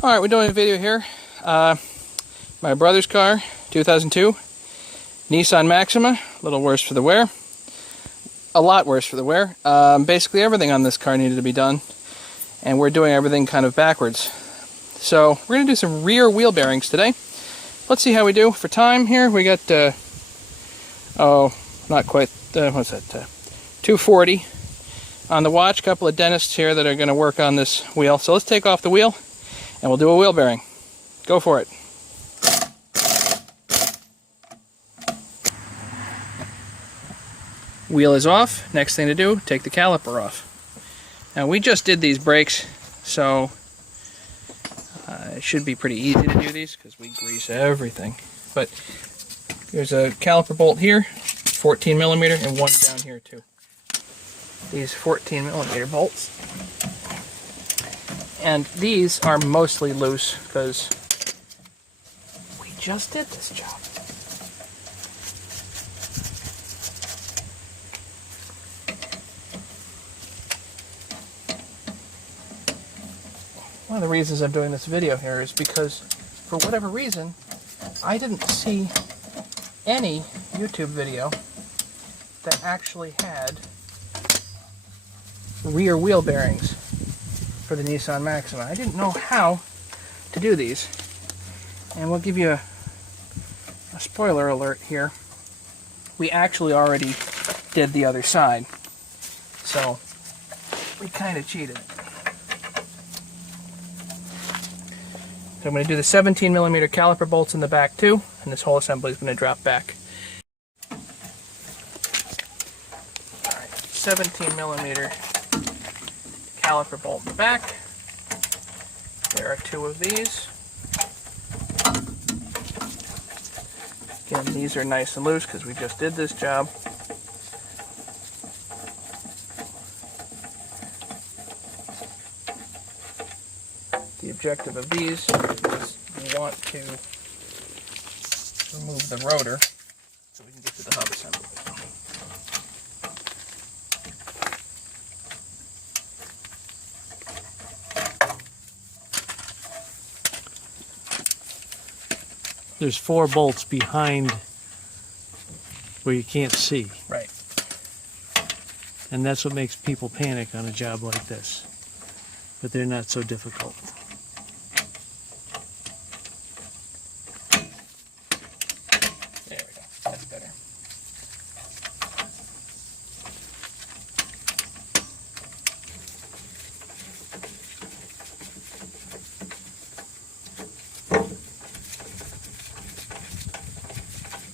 Alright, we're doing a video here. My brother's car, 2002. Nissan Maxima, a little worse for the wear. A lot worse for the wear. Basically everything on this car needed to be done. And we're doing everything kind of backwards. So, we're going to do some rear wheel bearings today. Let's see how we do for time here. We got, not quite, what's that, 2:40 on the watch. Couple of dentists here that are going to work on this wheel. So let's take off the wheel and we'll do a wheel bearing. Go for it. Wheel is off. Next thing to do, take the caliper off. Now we just did these brakes, so it should be pretty easy to do these because we grease everything. But there's a caliper bolt here, 14 millimeter, and one down here too. These 14 millimeter bolts. And these are mostly loose because we just did this job. One of the reasons I'm doing this video here is because, for whatever reason, I didn't see any YouTube video that actually had rear wheel bearings for the Nissan Maxima. I didn't know how to do these. And we'll give you a spoiler alert here. We actually already did the other side. So, we kind of cheated. So I'm going to do the 17 millimeter caliper bolts in the back too, and this whole assembly is going to drop back. Alright, 17 millimeter caliper bolt in the back. There are two of these. Again, these are nice and loose because we just did this job. The objective of these is we want to remove the rotor so we can get to the hub assembly. There's 4 bolts behind where you can't see. Right. And that's what makes people panic on a job like this. But they're not so difficult. There we go. That's better.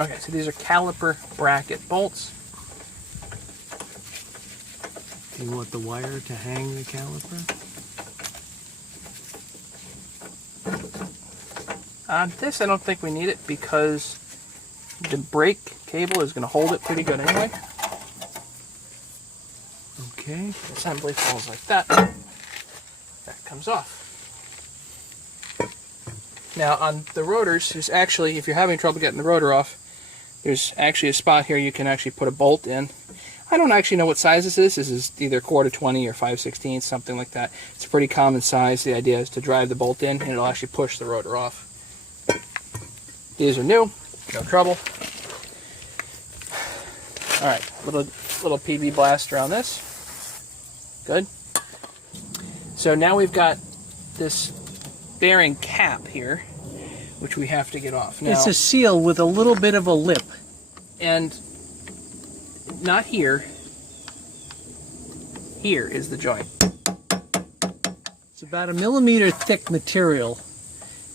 Okay, so these are caliper bracket bolts. Do you want the wire to hang the caliper? This I don't think we need it because the brake cable is going to hold it pretty good anyway. Okay. The assembly falls like that. That comes off. Now on the rotors, there's actually, if you're having trouble getting the rotor off, there's actually a spot here you can actually put a bolt in. I don't actually know what size this is. This is either 1/4-20 or 5/16, something like that. It's a pretty common size. The idea is to drive the bolt in and it'll actually push the rotor off. These are new, no trouble. Alright, little PB blaster on this. Good. So now we've got this bearing cap here, which we have to get off. Now, it's a seal with a little bit of a lip. And not here. Here is the joint. It's about 1 millimeter thick material,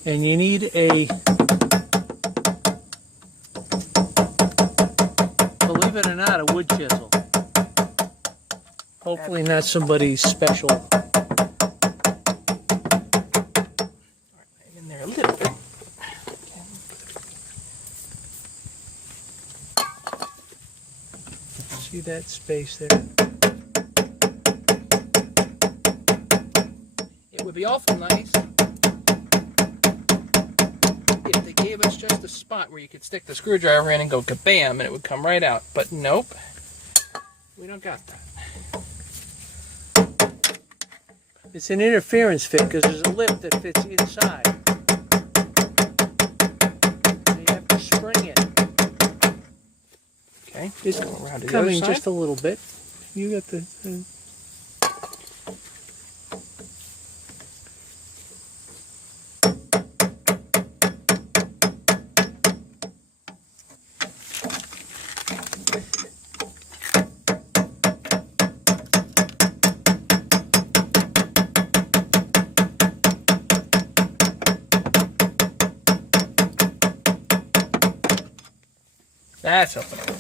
and you need a, believe it or not, a wood chisel. Hopefully not somebody's special. In there a little bit. See that space there? It would be awful nice if they gave us just a spot where you could stick the screwdriver in and go kabam and it would come right out. But nope, we don't got that. It's an interference fit because there's a lip that fits inside. So you have to spring it. Okay. It's go around to the coming other side. just a little bit. You got the... That's opening.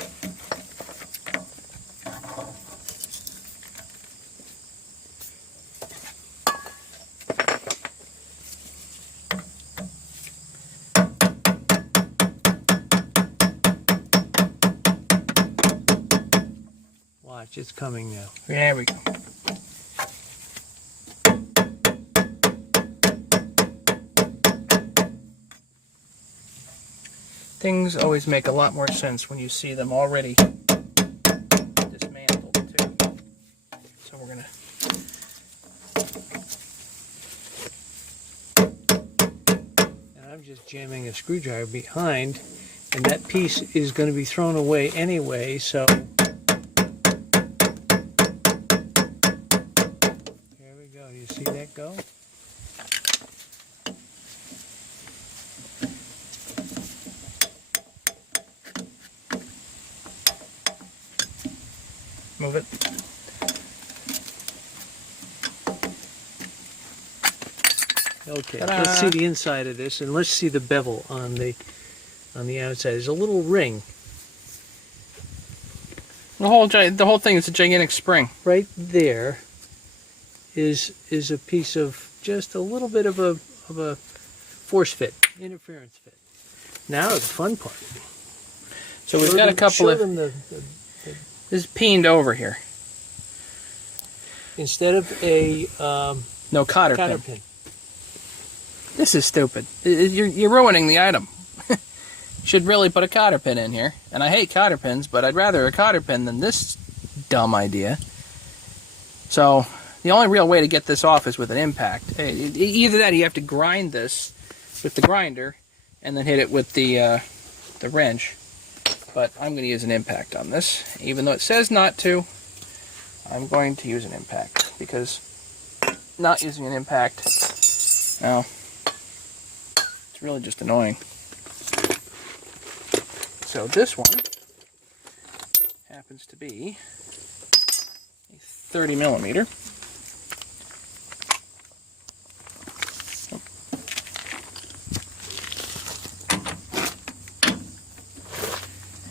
Watch, it's coming now. There we go. Things always make a lot more sense when you see them already dismantled too. So we're gonna And I'm just jamming a screwdriver behind, and that piece is going to be thrown away anyway, so... There we go. Do you see that go? move it. Okay, Ta-da! let's see the inside of this, and let's see the bevel on the outside. There's a little ring The whole thing is a gigantic spring. right there. Is a piece of just a little bit of a force fit, interference fit. Now the fun part. So we've got a couple of. them This is peened over here. instead of a No cotter cotter pin. pin. This is stupid. You're ruining the item. Should really put a cotter pin in here. And I hate cotter pins, but I'd rather a cotter pin than this dumb idea. So the only real way to get this off is with an impact. Either that or you have to grind this with the grinder and then hit it with the wrench. But I'm going to use an impact on this. Even though it says not to, I'm going to use an impact. Because not using an impact, well, it's really just annoying. So this one happens to be a 30 millimeter.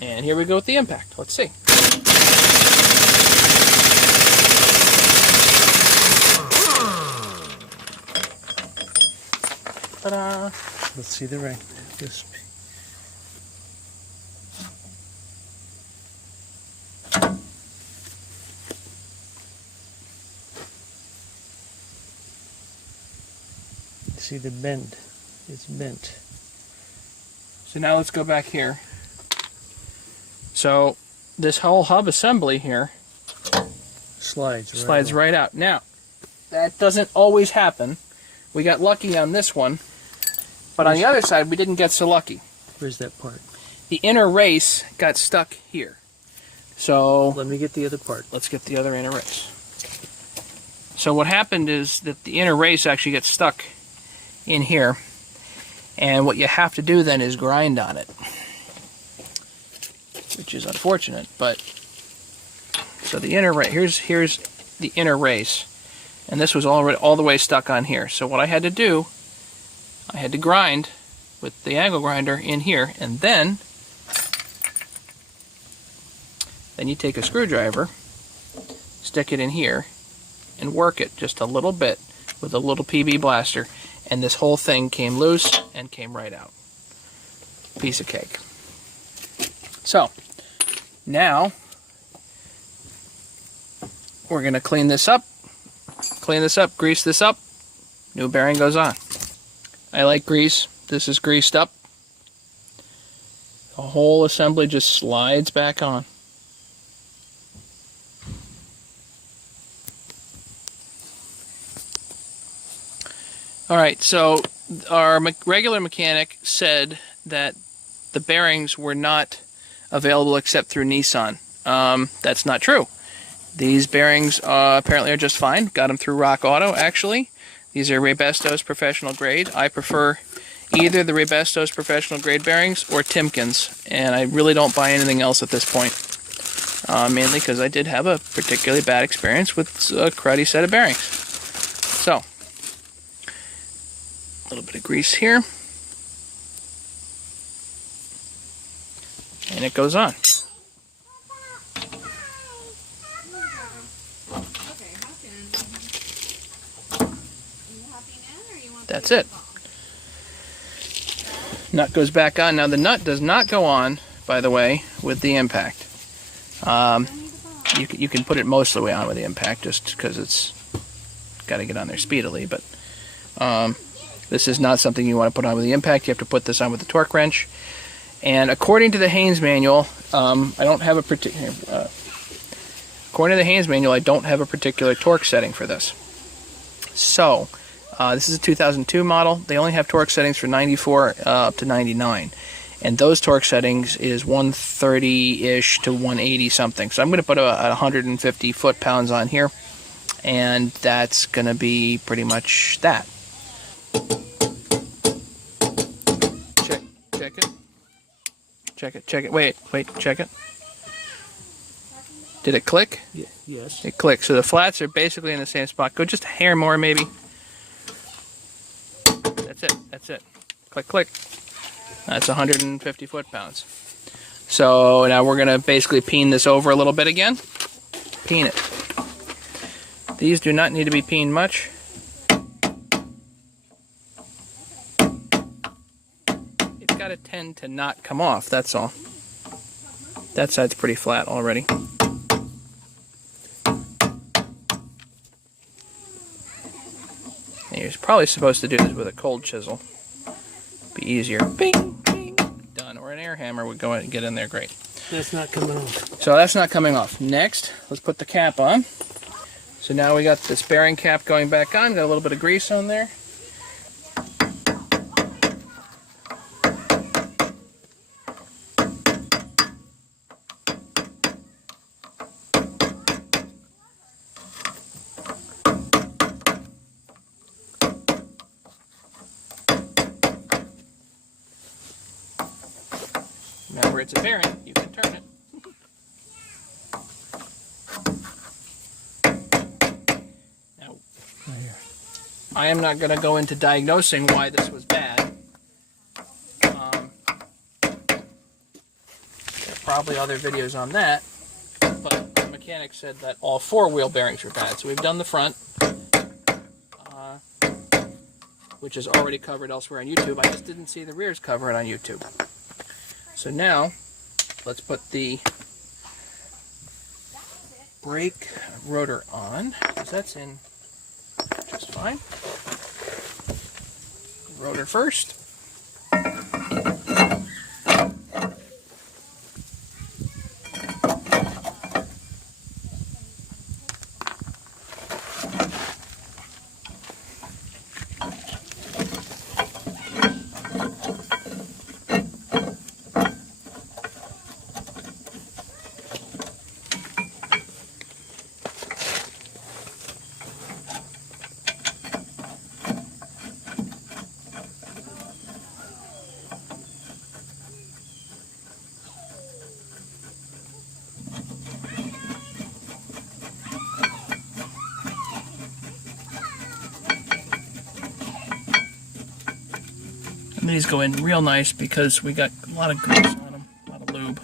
And here we go with the impact. Let's see. Ta-da! Let's see the ring. Just see the bend. It's bent. So now let's go back here. So this whole hub assembly here Slides right out. Now, that doesn't always happen. We got lucky on this one, but on the other side we didn't get so lucky. Where's that part? The inner race got stuck here. So Let me get the other part. let's get the other inner race. So what happened is that the inner race actually gets stuck in here, and what you have to do then is grind on it, which is unfortunate. But so the inner race, here's the inner race, and this was already all the way stuck on here. So what I had to do, I had to grind with the angle grinder in here, and then you take a screwdriver, stick it in here, and work it just a little bit with a little PB blaster, and this whole thing came loose and came right out. Piece of cake. So now we're going to clean this up, grease this up, new bearing goes on. I like grease. This is greased up. The whole assembly just slides back on. Alright, so our regular mechanic said that the bearings were not available except through Nissan. That's not true. These bearings apparently are just fine. Got them through Rock Auto, actually. These are Raybestos professional grade. I prefer either the Raybestos professional grade bearings or Timken's, and I really don't buy anything else at this point. Mainly because I did have a particularly bad experience with a cruddy set of bearings. So, a little bit of grease here. And it goes on. That's it. Nut goes back on. Now the nut does not go on, by the way, with the impact. You can put it most of the way on with the impact just because it's got to get on there speedily, but this is not something you want to put on with the impact. You have to put this on with the torque wrench. And according to the Haynes manual, I don't have a particular. According to the Haynes manual, I don't have a particular torque setting for this. So this is a 2002 model. They only have torque settings for 94 up to 99. And those torque settings is 130-ish to 180 something. So I'm going to put a 150 foot-pounds on here, and that's going to be pretty much that. Check it. Check it. Wait, check it. Did it click? Yeah, yes. It clicked. So the flats are basically in the same spot. Go just a hair more, maybe. That's it. Click, click. That's 150 foot-pounds. So now we're going to basically peen this over a little bit again. Peen it. These do not need to be peened much. It's got to tend to not come off, that's all. That side's pretty flat already. And you're probably supposed to do this with a cold chisel. Be easier. Bing, bing, done. Or an air hammer would go and get in there great. That's not coming off. So that's not coming off. Next, let's put the cap on. So now we got this bearing cap going back on. Got a little bit of grease on there. Remember, it's a bearing. You can turn it. Now, I am not going to go into diagnosing why this was bad. There are probably other videos on that, but the mechanic said that all four-wheel bearings were bad. So we've done the front, which is already covered elsewhere on YouTube. I just didn't see the rears cover it on YouTube. So now, let's put the brake rotor on, because that's in just fine. Rotor first. And these go in real nice because we got a lot of grease on them, a lot of lube.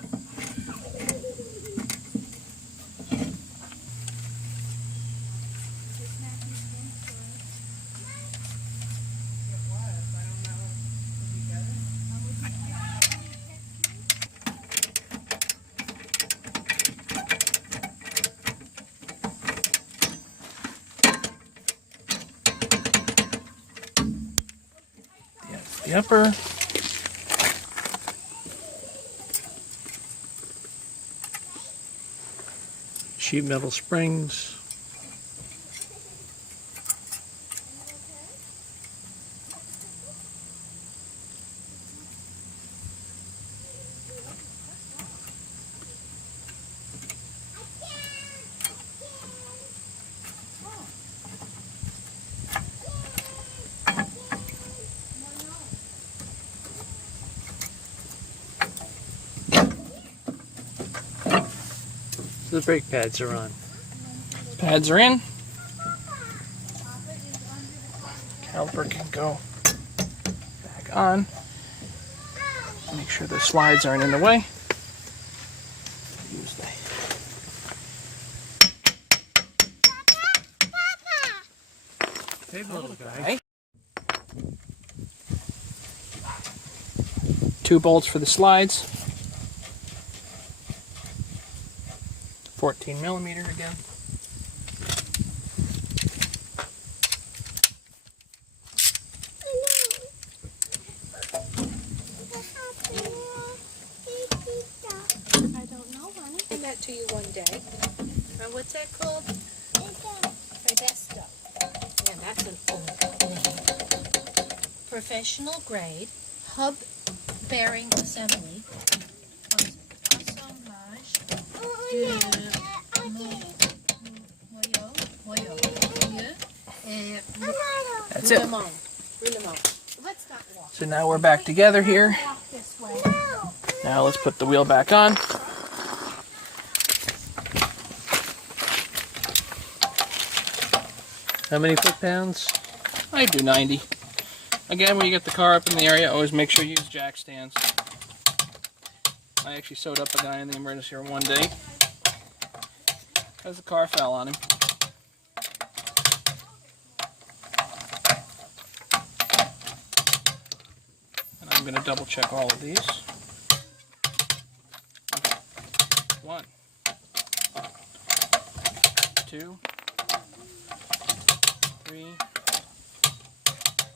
The upper. Sheet metal springs. the brake pads are on. Pads are in. Caliper can go back on. Make sure the slides aren't in the way. Use the Hey, little guy. 2 bolts for the slides. 14mm again. I don't know, honey. I that to you one day. What's that called? Fedesto. Yeah, that's an old name. Professional grade hub bearing assembly. That's it. Let's not walk. So now we're back together here. Walk this way. Now let's put the wheel back on. How many foot-pounds? I do 90. Again, when you get the car up in the area, always make sure you use jack stands. I actually sewed up a guy in the emergency room one day because the car fell on him. And I'm going to double check all of these. Okay. 1, 2, 3,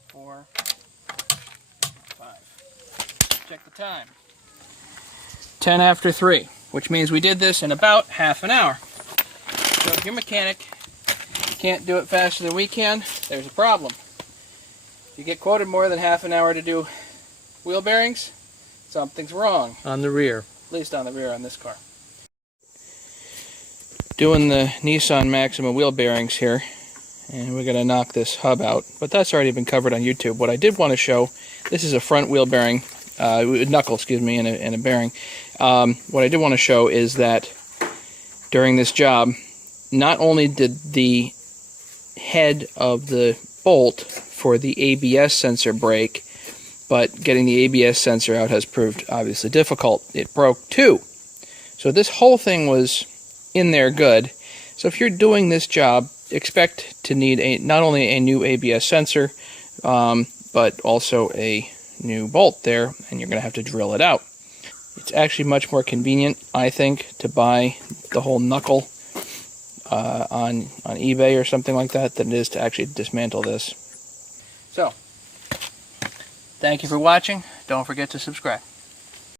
4, 5. Check the time. 10 after 3, which means we did this in about half an hour. So if your mechanic can't do it faster than we can, there's a problem. If you get quoted more than half an hour to do wheel bearings, something's wrong. On the rear. At least on the rear on this car. Doing the Nissan Maxima wheel bearings here, and we're going to knock this hub out, but that's already been covered on YouTube. What I did want to show, this is a front wheel bearing, knuckle, excuse me, and a bearing. What I did want to show is that during this job, not only did the head of the bolt for the ABS sensor break, but getting the ABS sensor out has proved obviously difficult. It broke too. So this whole thing was in there good. So if you're doing this job, expect to need not only a new ABS sensor, but also a new bolt there, and you're going to have to drill it out. It's actually much more convenient, I think, to buy the whole knuckle on eBay or something like that than it is to actually dismantle this. So, thank you for watching. Don't forget to subscribe.